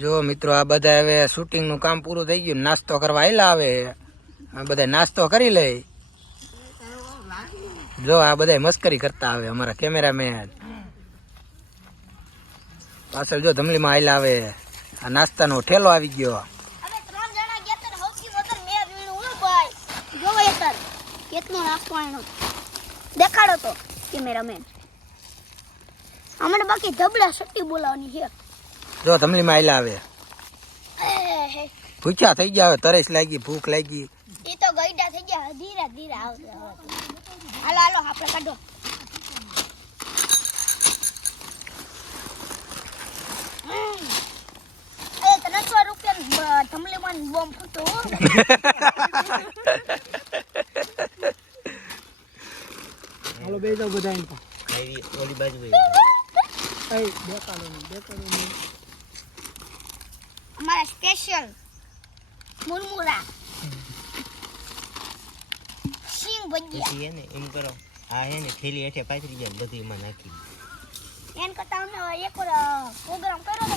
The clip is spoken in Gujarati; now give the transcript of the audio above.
જો મિત્રો, આ બધા હવે શૂટિંગનું કામ પૂરું થઈ ગયું નાસ્તો કરવા આવેલા આવે આ બધા નાસ્તો કરી લે જો આ બધા મસ્કરી કરતા આવે અમારા કેમેરામેન. પાછળ જો ધમલીમાં આવેલા આવે આ નાસ્તાનો ઠેલો આવી ગયો. દેખાડો તો, કેમેરામેન. અમને બાકી ધબલા સટ્ટી બોલાવવાની છે. જો ધમલીમાં આયલા આવે ભૂખ્યા થઈ ગયા હવે તરસ લાગી ભૂખ લાગી. એ તો ગઈડા થઈ ગયા ધીરે ધીરે આવશે હાલો હાલો આપણે કાઢો. હાલો બે જાવ બધા ઓલી બાજુ દેખાડો નહીં દેખાડો નહીં અમારા સ્પેશિયલ મુરમુરા. સિંગ ભજીયા. છે એને એમ કરો આ હે ને થેલી હેઠે પાથરી જાય બધી એમાં નાખી એમ એન કરતા અમને એક પ્રોગ્રામ કર્યો તો